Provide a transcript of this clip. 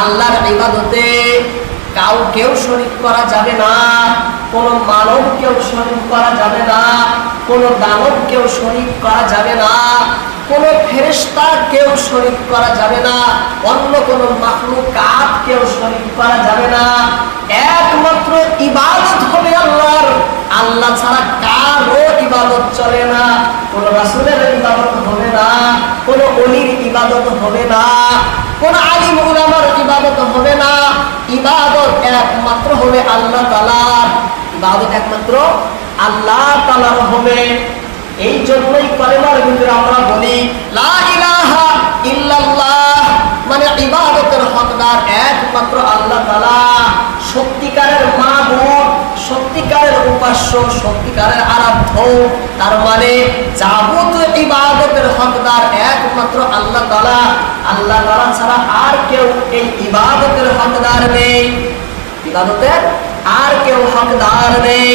আল্লাহর ইবাদতে কাউকেও শরীক করা যাবে না, কোনো মানবকেও শরীক করা যাবে না, কোনো দানবকেও শরীক করা যাবে না, কোনো কেউ শরীক করা যাবে না, অন্য কোনো কেউ শরীক করা যাবে না। একমাত্র ইবাদত হবে আল্লাহর। আল্লাহ ছাড়া কারও ইবাদত চলে না, কোন রাসূলের ইবাদত হবে না, কোন অলির ইবাদত হবে না। কোন আলিম উলামার ইবাদত হবে না। ইবাদত একমাত্র হবে আল্লাহ তাআলার ইবাদত একমাত্র আল্লাহ তাআলার হবে। এই জন্যই কলেমার ভিতরে আমরা বলি ইলাহা মানে ইবাদতের হকদার একমাত্র আল্লাহ তাআলা। সত্যিকারের মাবুদ সত্যিকারের উপাস্য, সত্যিকারের আরাধ্য, তার মানে যাবতীয় ইবাদতের হকদার একমাত্র আল্লাহ তাআলা। আল্লাহ তালা ছাড়া আর কেউ এই ইবাদতের হকদার নেই। ইবাদতের আর কেউ হকদার নেই।